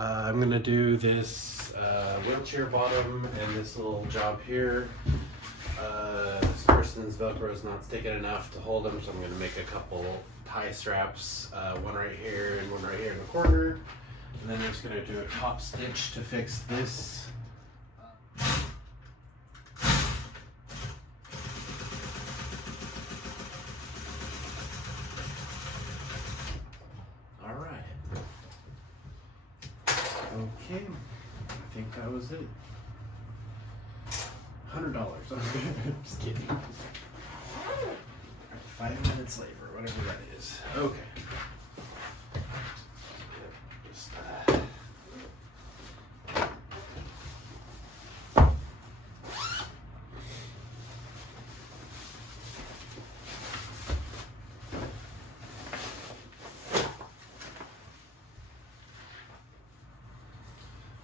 I'm gonna do this wheelchair bottom and this little job here. This person's Velcro is not sticking enough to hold them, so I'm gonna make a couple tie straps, one right here and one right here in the corner. And then I'm just gonna do a top stitch to fix this. All right. Okay, I think that was it. $100. Just kidding. 5 minutes labor, whatever that is. Okay. Just,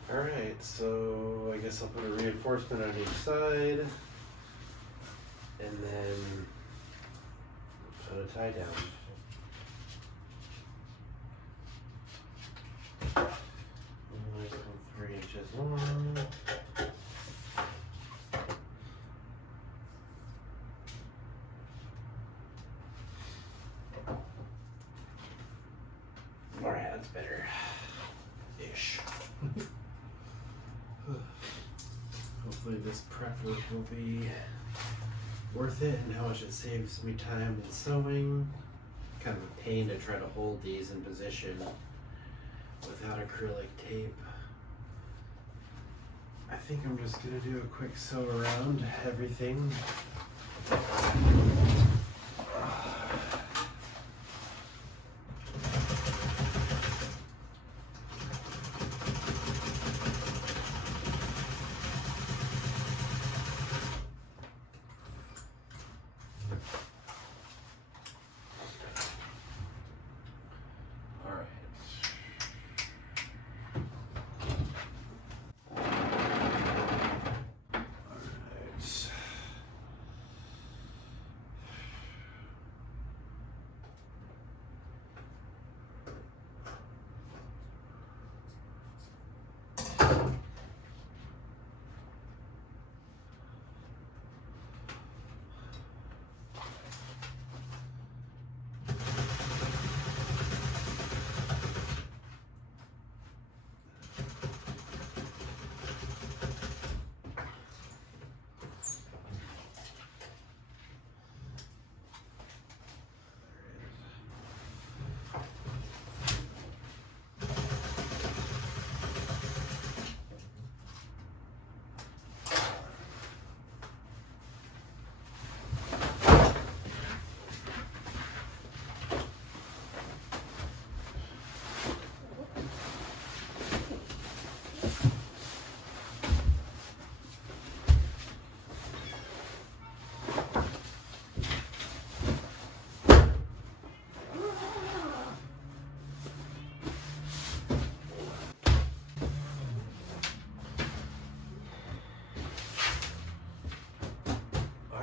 Alright, so I guess I'll put a reinforcement on each side and then put a tie down. Like 3 inches long. Alright, that's better. Ish. Hopefully this prep work will be worth it and how much it saves me time in sewing. Kind of a pain to try to hold these in position without acrylic tape. I think I'm just gonna do a quick sew around everything.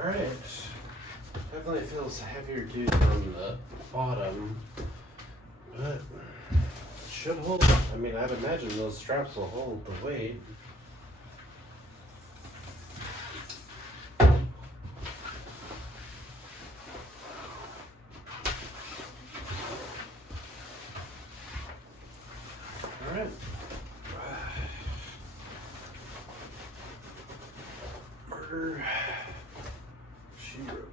Alright, definitely feels heavier duty on the bottom, but it should hold. I mean, I'd imagine those straps will hold the weight. Alright. Murder. She wrote.